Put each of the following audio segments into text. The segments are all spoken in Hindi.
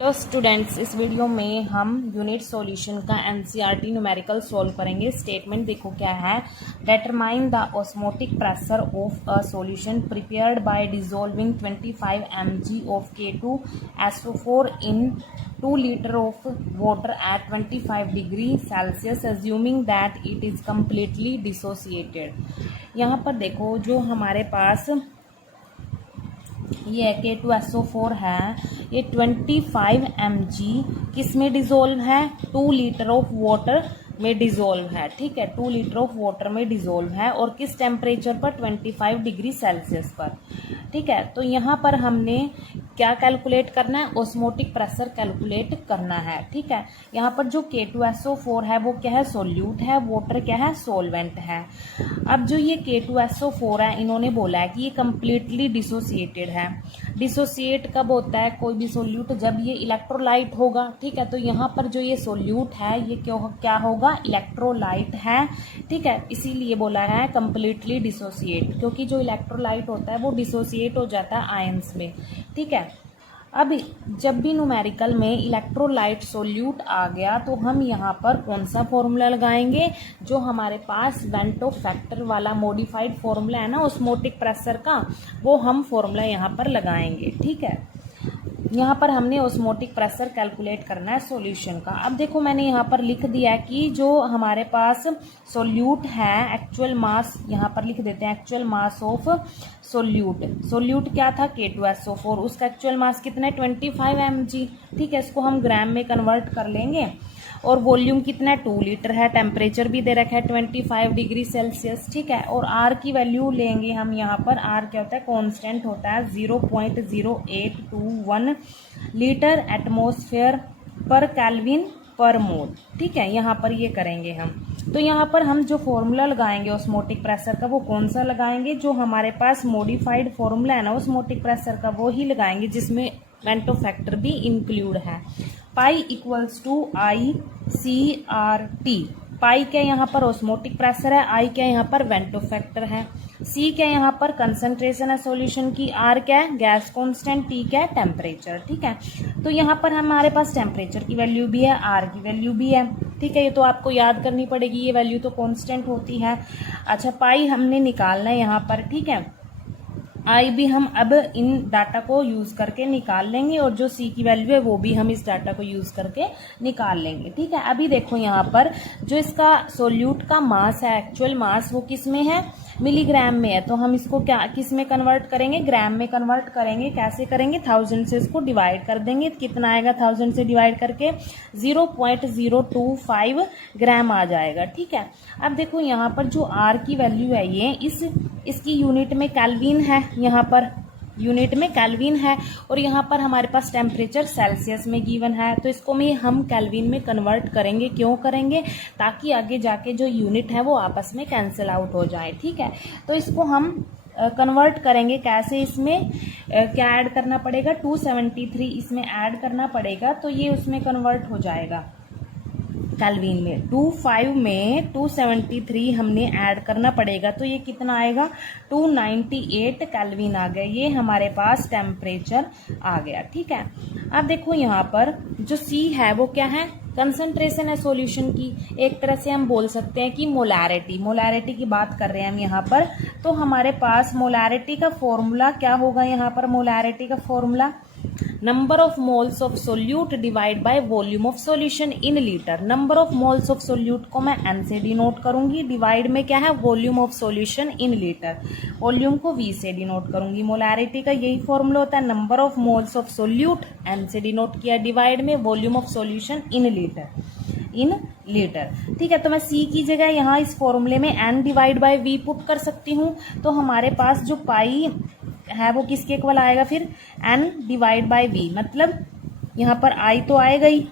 हेलो स्टूडेंट्स, इस वीडियो में हम यूनिट सॉल्यूशन का एनसीईआरटी न्यूमेरिकल सॉल्व करेंगे। स्टेटमेंट देखो क्या है। Determine the osmotic pressure of a solution prepared by dissolving 25 mg of K2SO4 in 2 litre of water at 25 degree Celsius assuming that it is completely dissociated. यहाँ पर देखो जो हमारे पास ये K2SO4 है, ये 25 mg किस में डिजोल्व है, 2 लीटर ऑफ वाटर में डिजोल्व है। ठीक है, 2 लीटर ऑफ वाटर में डिजोल्व है और किस टेम्परेचर पर, 25 डिग्री सेल्सियस पर। ठीक है, तो यहाँ पर हमने क्या कैलकुलेट करना है, ऑस्मोटिक प्रेशर कैलकुलेट करना है। ठीक है, यहाँ पर जो K2SO4 है वो क्या है, सोल्यूट है, वाटर क्या है, सोलवेंट है। अब जो ये K2SO4 है, इन्होंने बोला है कि ये कम्प्लीटली डिसोसिएटेड है। डिसोसिएट कब होता है कोई भी सोल्यूट, जब ये इलेक्ट्रोलाइट होगा। ठीक है, तो यहाँ पर जो ये सोल्यूट है ये क्या होगा, इलेक्ट्रोलाइट है। ठीक है, इसीलिए बोला है कम्प्लीटली डिसोसिएट, क्योंकि जो इलेक्ट्रोलाइट होता है वो डिसोसिएट हो जाता है आयंस में। ठीक है, अब जब भी न्यूमेरिकल में इलेक्ट्रोलाइट सोल्यूट आ गया तो हम यहाँ पर कौन सा फॉर्मूला लगाएंगे, जो हमारे पास वेंटो फैक्टर वाला मॉडिफाइड फॉर्मूला है ना ऑस्मोटिक प्रेशर का, वो हम फॉर्मूला यहाँ पर लगाएंगे। ठीक है, यहाँ पर हमने ऑस्मोटिक प्रेशर कैलकुलेट करना है सॉल्यूशन का। अब देखो मैंने यहाँ पर लिख दिया है कि जो हमारे पास सोल्यूट है, एक्चुअल मास यहाँ पर लिख देते हैं, actual mass of solute. Solute क्या था, K2SO4, उसका एक्चुअल मास कितना है, 25 mg। ठीक है, इसको हम ग्राम में कन्वर्ट कर लेंगे। और वॉल्यूम कितना है, 2 लीटर है, टेम्परेचर भी दे रखा है 25 डिग्री सेल्सियस। ठीक है, और आर की वैल्यू लेंगे हम यहाँ पर। आर क्या होता है, कांस्टेंट होता है 0.0821 लीटर एटमॉस्फेयर पर केल्विन पर मोल। ठीक है, यहाँ पर ये करेंगे हम। तो यहाँ पर हम जो फॉर्मूला लगाएंगे ऑस्मोटिक प्रेशर का, वो कौन सा लगाएंगे, जो हमारे पास मॉडिफाइड फॉर्मूला है ना ऑस्मोटिक प्रेशर का, वो ही लगाएंगे जिसमें वेंटो फैक्टर भी इंक्लूड है। Pi equals to ICRT। Pi क्या यहाँ पर ऑस्मोटिक प्रेशर है, आई क्या यहाँ पर वेंटो फैक्टर है, सी क्या यहाँ पर कंसंट्रेशन है सॉल्यूशन की, आर क्या है गैस कांस्टेंट, टी क्या है टेम्परेचर। ठीक है, तो यहाँ पर हमारे पास टेम्परेचर की वैल्यू भी है, आर की वैल्यू भी है। ठीक है, ये तो आपको याद करनी पड़ेगी, ये वैल्यू तो कांस्टेंट होती है। अच्छा, पाई हमने निकालना है यहाँ पर। ठीक है, आई भी हम अब इन डाटा को यूज करके निकाल लेंगे, और जो सी की वैल्यू है वो भी हम इस डाटा को यूज करके निकाल लेंगे। ठीक है, अभी देखो यहाँ पर जो इसका सोल्यूट का मास है, एक्चुअल मास, वो किस में है, मिलीग्राम में है। तो हम इसको क्या किस में कन्वर्ट करेंगे, ग्राम में कन्वर्ट करेंगे। कैसे करेंगे, 1000 से इसको डिवाइड कर देंगे। कितना आएगा 1000 से डिवाइड करके, 0.025 ग्राम आ जाएगा। ठीक है, अब देखो यहाँ पर जो आर की वैल्यू है, ये इसकी यूनिट में केल्विन है, यहाँ पर यूनिट में केल्विन है, और यहाँ पर हमारे पास टेम्परेचर सेल्सियस में गिवन है। तो इसको में हम केल्विन में कन्वर्ट करेंगे। क्यों करेंगे, ताकि आगे जाके जो यूनिट है वो आपस में कैंसिल आउट हो जाए। ठीक है, तो इसको हम कन्वर्ट करेंगे कैसे, इसमें क्या ऐड करना पड़ेगा, 273 इसमें ऐड करना पड़ेगा, तो ये उसमें कन्वर्ट हो जाएगा केल्विन में। 25 में 273 हमने ऐड करना पड़ेगा, तो ये कितना आएगा, 298 केल्विन आ गया। ये हमारे पास टेम्परेचर आ गया। ठीक है, अब देखो यहाँ पर जो सी है वो क्या है, कंसंट्रेशन है सॉल्यूशन की। एक तरह से हम बोल सकते हैं कि मोलैरिटी की बात कर रहे हैं हम यहाँ पर। तो हमारे पास मोलैरिटी का फॉर्मूला क्या होगा, यहाँ पर मोलैरिटी का formula number of moles of solute divide by volume of solution in litre. Number of moles of solute को मैं एन से डिनोट करूंगी, डिवाइड में क्या है, volume of solution in litre, volume को वी से डिनोट करूंगी। मोलैरिटी का यही फॉर्मूला होता है, number of moles of solute N से डिनोट किया, डिवाइड में volume of solution in litre. ठीक है, तो मैं सी की जगह यहाँ इस फॉर्मूले में N divide by V put कर सकती हूँ। तो हमारे पास जो पाई है वो किसके इक्वल आएगा फिर, n डिवाइड बाय v। मतलब यहाँ पर i तो आएगा ही,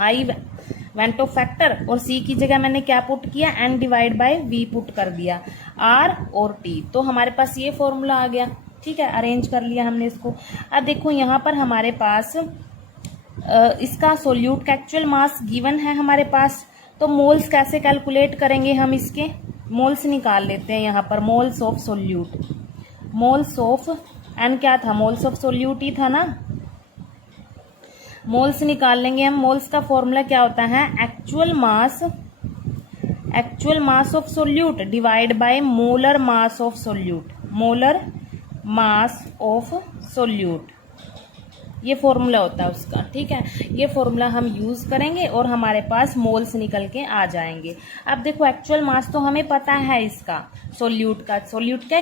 i वेंटो फैक्टर, और c की जगह मैंने क्या पुट किया, n divide by v put कर दिया, r और t। तो हमारे पास ये फॉर्मूला आ गया। ठीक है, अरेंज कर लिया हमने इसको। अब देखो यहाँ पर हमारे पास इसका सोल्यूट का एक्चुअल मास गिवन है हमारे पास। तो मोल्स कैसे कैलकुलेट करेंगे, हम इसके मोल्स निकाल लेते हैं। यहाँ पर moles of solute, moles of N क्या था, मोल्स ऑफ सोल्यूट ही था ना, मोल्स निकाल लेंगे हम। मोल्स का फॉर्मूला क्या होता है, actual mass of solute divide by molar mass of solute, molar mass of solute, ये फॉर्मूला होता है उसका। ठीक है, ये फॉर्मूला हम यूज करेंगे और हमारे पास मोल्स निकल के आ जाएंगे। अब देखो एक्चुअल मास तो हमें पता है इसका, सोल्यूट का है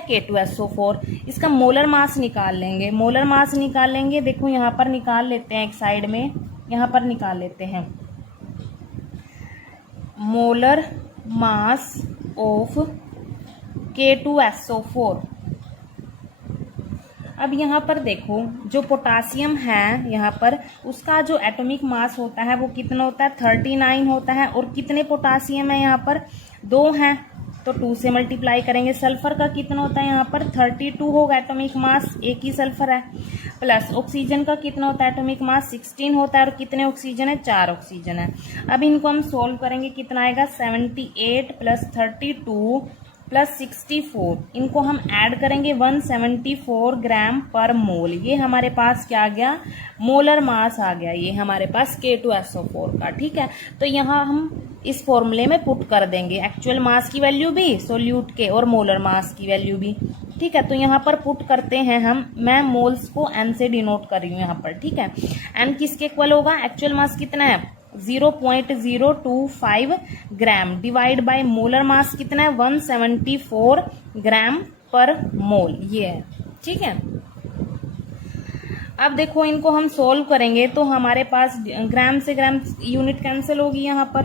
K2SO4। इसका मोलर मास निकाल लेंगे। मोलर मास निकाल लेंगे, देखो यहाँ पर निकाल लेते हैं, एक साइड में यहाँ पर निकाल लेते हैं मोलर मास ऑफ K2SO4। अब यहाँ पर देखो जो पोटासियम है यहाँ पर, उसका जो एटॉमिक मास होता है वो कितना होता है, 39 होता है। और कितने पोटासियम है यहाँ पर, 2 हैं, तो 2 से मल्टीप्लाई करेंगे। सल्फर का कितना होता है यहाँ पर, 32 होगा एटॉमिक मास, एक ही सल्फर है। प्लस ऑक्सीजन का कितना होता है एटॉमिक मास, 16 होता है। और कितने ऑक्सीजन है, 4 ऑक्सीजन है। अब इनको हम सोल्व करेंगे, कितना आएगा, 78 प्लस 32 प्लस 64, इनको हम ऐड करेंगे 174 ग्राम पर मोल। ये हमारे पास क्या आ गया, मोलर मास आ गया, ये हमारे पास K2SO4 का। ठीक है, तो यहाँ हम इस फॉर्मूले में पुट कर देंगे एक्चुअल मास की वैल्यू भी सोल्यूट के और मोलर मास की वैल्यू भी। ठीक है, तो यहाँ पर पुट करते हैं हम। मैं मोल्स को N से डिनोट कर रही हूँ यहाँ पर। ठीक है, N किसके इक्वल होगा, एक्चुअल मास कितना है 0.025 gram divide by molar mass कितना है 174 ग्राम पर मोल, ये है। ठीक है, अब देखो इनको हम सोल्व करेंगे तो हमारे पास ग्राम से ग्राम यूनिट कैंसिल होगी यहाँ पर।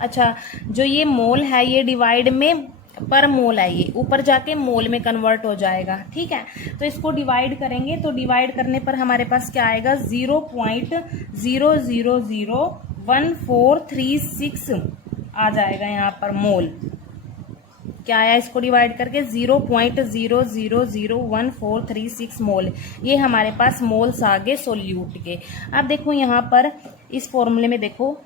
अच्छा, जो ये मोल है ये डिवाइड में पर मोल है, ये ऊपर जाके मोल में कन्वर्ट हो जाएगा। ठीक है, तो इसको डिवाइड करेंगे तो डिवाइड करने पर हमारे पास क्या आएगा, 0.0001436 आ जाएगा यहाँ पर मोल। क्या आया, इसको डिवाइड करके 0.0001436 मोल, ये हमारे पास मोल्स आ गए सोल्यूट के। अब देखो यहाँ पर इस फॉर्मूले में देखो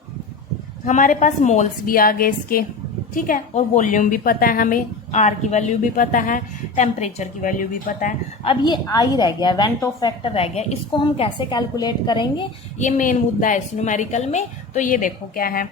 हमारे पास मोल्स भी आ गए इसके। ठीक है, और वॉल्यूम भी पता है हमें, आर की वैल्यू भी पता है, टेम्परेचर की वैल्यू भी पता है। अब ये आई रह गया, वेंट ऑफ फैक्टर रह गया, इसको हम कैसे कैलकुलेट करेंगे, ये मेन मुद्दा है इस न्यूमेरिकल में। तो ये देखो क्या है,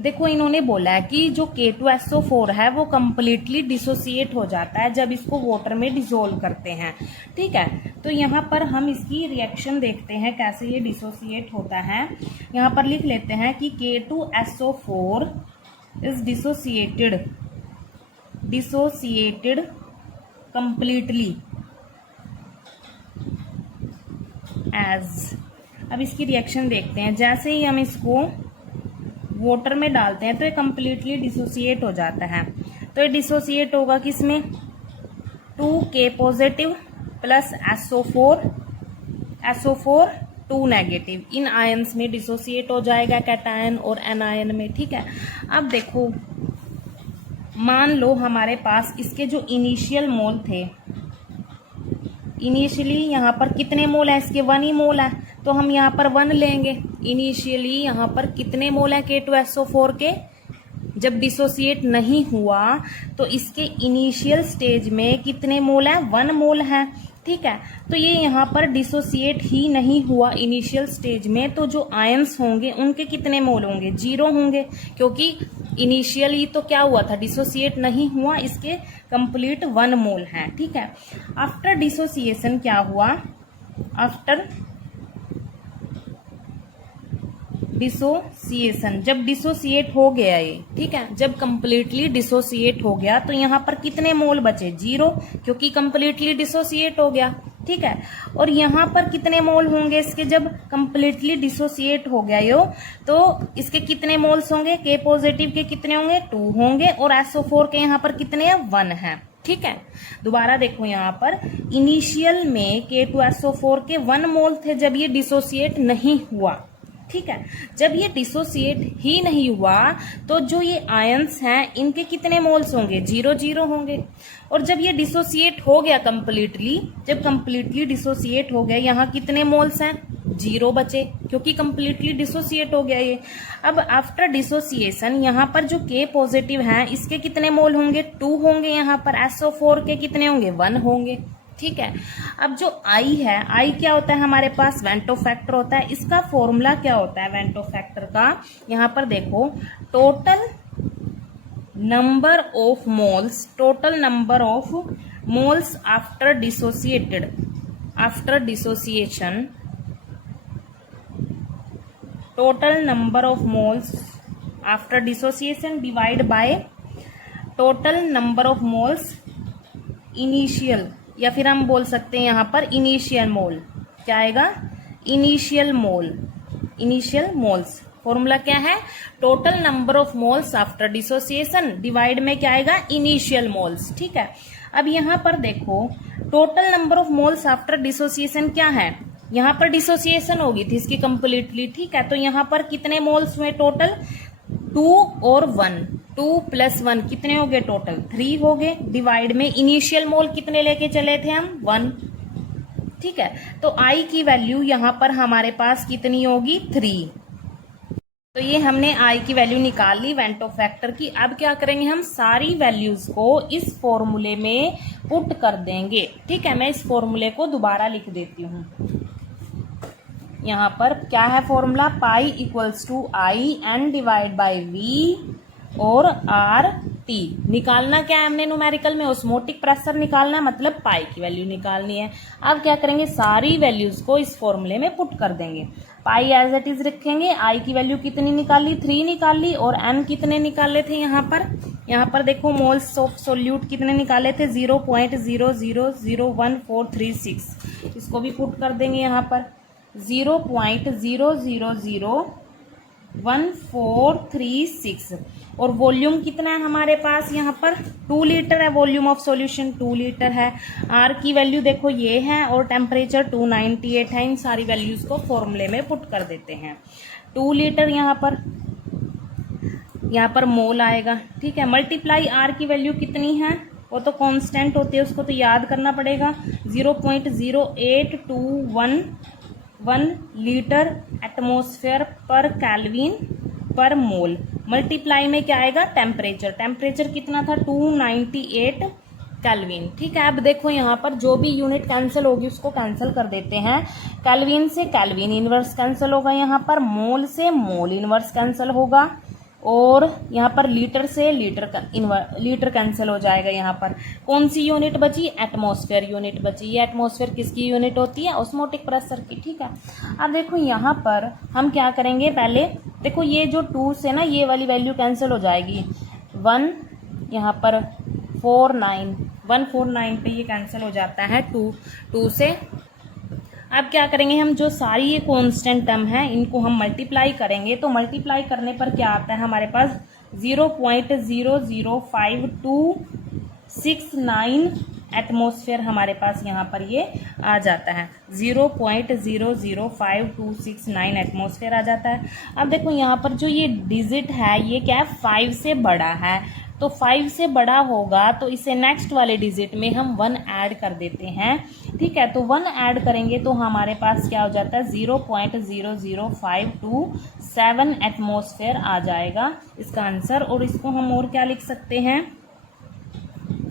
देखो इन्होंने बोला है कि जो K2SO4 है वो कंप्लीटली डिसोसिएट हो जाता है जब इसको वाटर में डिसोल्व करते हैं। ठीक है, तो यहाँ पर हम इसकी रिएक्शन देखते हैं कैसे ये डिसोसिएट होता है। यहाँ पर लिख लेते हैं कि K2SO4 is dissociated completely as. अब इसकी रिएक्शन देखते हैं, जैसे ही हम इसको वाटर में डालते हैं तो ये कंप्लीटली डिसोसिएट हो जाता है। तो ये डिसोसिएट होगा किसमें, 2K positive plus SO4 2 negative, इन आयंस में डिसोसिएट हो जाएगा, कैटायन और एनायन में। ठीक है, अब देखो मान लो हमारे पास इसके जो इनिशियल मोल थे, इनिशियली यहाँ पर कितने मोल है इसके, 1 ही मोल है, तो हम यहाँ पर 1 लेंगे। इनिशियली यहाँ पर कितने मोल है K2SO4 के, जब डिसोसिएट नहीं हुआ तो इसके इनिशियल स्टेज में कितने मोल है, 1 मोल है। ठीक है, तो ये यहाँ पर डिसोसिएट ही नहीं हुआ इनिशियल स्टेज में, तो जो आयंस होंगे उनके कितने मोल होंगे, 0 होंगे, क्योंकि इनिशियली तो क्या हुआ था, डिसोसिएट नहीं हुआ, इसके कंप्लीट 1 मोल है। ठीक है, आफ्टर डिसोसिएशन क्या हुआ, आफ्टर डिसोसिएशन जब डिसोसिएट हो गया ये, ठीक है, जब कंप्लीटली डिसोसिएट हो गया तो यहाँ पर कितने मोल बचे, 0, क्योंकि कंप्लीटली डिसोसिएट हो गया। ठीक है, और यहाँ पर कितने मोल होंगे इसके, जब कंप्लीटली डिसोसिएट हो गया यो, तो इसके कितने मोल्स होंगे, K पॉजिटिव के कितने होंगे, 2 होंगे, और SO4 के यहाँ पर कितने हैं, 1 है। ठीक है, दोबारा देखो यहाँ पर इनिशियल में K2SO4 के 1 मोल थे जब ये डिसोसिएट नहीं हुआ। ठीक है, जब ये डिसोसिएट ही नहीं हुआ तो जो ये आयंस हैं इनके कितने मोल्स होंगे, 0 होंगे। और जब ये डिसोसिएट हो गया कंप्लीटली, जब कंप्लीटली डिसोसिएट हो गया, यहाँ कितने मोल्स हैं, 0 बचे, क्योंकि कंप्लीटली डिसोसिएट हो गया ये। अब आफ्टर डिसोसिएशन यहाँ पर जो K पॉजिटिव है इसके कितने मोल होंगे, 2 होंगे, यहाँ पर SO4 के कितने होंगे, 1 होंगे। ठीक है। अब जो आई है, आई क्या होता है हमारे पास, वेंटो फैक्टर होता है। इसका फॉर्मूला क्या होता है वेंटो फैक्टर का, यहाँ पर देखो, total number of moles, total number of moles after dissociated, after dissociation, total number of moles after dissociation divide by total number of moles initial, या फिर हम बोल सकते हैं यहाँ पर इनिशियल मोल। क्या आएगा, इनिशियल मोल, इनिशियल मोल्स। फॉर्मूला क्या है, total number of moles after dissociation divide में क्या आएगा, इनिशियल मोल्स। ठीक है। अब यहाँ पर देखो, total number of moles after dissociation क्या है, यहाँ पर डिसोसिएशन होगी थी इसकी कंप्लीटली। ठीक है, तो यहाँ पर कितने मोल्स हुए टोटल, 2 और 1, 2 + 1 कितने हो गए टोटल, 3 हो गए। डिवाइड में इनिशियल मोल कितने लेके चले थे हम, 1। ठीक है, तो आई की वैल्यू यहाँ पर हमारे पास कितनी होगी, 3। तो ये हमने आई की वैल्यू निकाल ली वेंटो फैक्टर की। अब क्या करेंगे, हम सारी वैल्यूज को इस फॉर्मूले में पुट कर देंगे। ठीक है, मैं इस फॉर्मूले को दोबारा लिख देती हूँ। यहाँ पर क्या है formula, pi equals to I N divide by V और आर टी। निकालना क्या है हमने न्यूमेरिकल में, ऑस्मोटिक प्रेशर निकालना है, मतलब पाई की वैल्यू निकालनी है। अब क्या करेंगे, सारी वैल्यूज को इस फॉर्मूले में पुट कर देंगे। पाई एज इट इज रखेंगे, आई की वैल्यू कितनी निकाली, 3 निकाल ली, और एन कितने निकाले थे यहाँ पर देखो, मोल्स ऑफ सोल्यूट कितने निकाले थे, 0.000146। इसको भी पुट कर देंगे यहाँ पर, 0.000146। और वॉल्यूम कितना है हमारे पास, यहाँ पर 2 लीटर है, वॉल्यूम ऑफ सॉल्यूशन 2 लीटर है। आर की वैल्यू देखो ये है, और टेम्परेचर 298 है। इन सारी वैल्यूज को फॉर्मूले में पुट कर देते हैं। 2 लीटर यहाँ पर मोल आएगा। ठीक है, मल्टीप्लाई आर की वैल्यू कितनी है, वो तो कांस्टेंट होती है, उसको तो याद करना पड़ेगा, 0.08211 लीटर एटमॉस्फेयर पर केल्विन पर मोल। मल्टीप्लाई में क्या आएगा, टेम्परेचर, टेम्परेचर कितना था, 298 केल्विन। ठीक है, अब देखो यहाँ पर जो भी यूनिट कैंसिल होगी उसको कैंसिल कर देते हैं। केल्विन से केल्विन इनवर्स कैंसिल होगा, यहाँ पर मोल से मोल इनवर्स कैंसिल होगा, और यहाँ पर लीटर से लीटर कैंसिल हो जाएगा। यहाँ पर कौन सी यूनिट बची, एटमॉस्फेयर यूनिट बची। ये एटमॉस्फेयर किसकी यूनिट होती है, ऑस्मोटिक प्रेशर की। ठीक है, अब देखो यहाँ पर हम क्या करेंगे, पहले देखो ये जो 2 से ना ये वाली वैल्यू कैंसिल हो जाएगी, 1 यहाँ पर 149 पे ये कैंसिल हो जाता है 2 से। अब क्या करेंगे, हम जो सारी ये कांस्टेंट टर्म है इनको हम मल्टीप्लाई करेंगे। तो मल्टीप्लाई करने पर क्या आता है हमारे पास, 0.00529 एटमॉस्फेयर हमारे पास यहाँ पर ये आ जाता है, 0.00529 एटमॉस्फेयर आ जाता है। अब देखो यहाँ पर जो ये डिजिट है ये क्या है, 5 से बड़ा है, तो 5 से बड़ा होगा तो इसे नेक्स्ट वाले डिजिट में हम 1 ऐड कर देते हैं। ठीक है, तो 1 ऐड करेंगे तो हमारे पास क्या हो जाता है, 0.00527 एटमॉस्फेयर आ जाएगा इसका आंसर। और इसको हम और क्या लिख सकते हैं,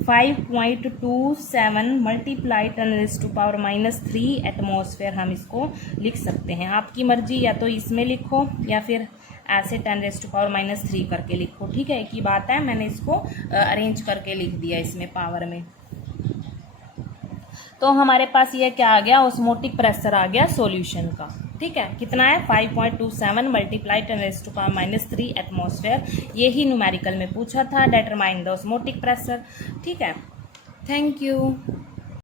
5.27 मल्टीप्लाई 10⁻³ एटमॉस्फेयर हम इसको लिख सकते हैं। आपकी मर्जी, या तो इसमें लिखो या फिर ऐसे 10⁻³ करके लिखो। ठीक है, एक ही बात है, मैंने इसको अरेंज करके लिख दिया इसमें पावर में। तो हमारे पास ये क्या आ गया, ऑस्मोटिक प्रेशर आ गया सॉल्यूशन का। ठीक है, कितना है, 5.27 मल्टीप्लाई 10⁻³ एटमॉस्फेयर। ये ही न्यूमेरिकल में पूछा था, डिटरमाइन द ऑस्मोटिक प्रेशर। ठीक है, थैंक यू।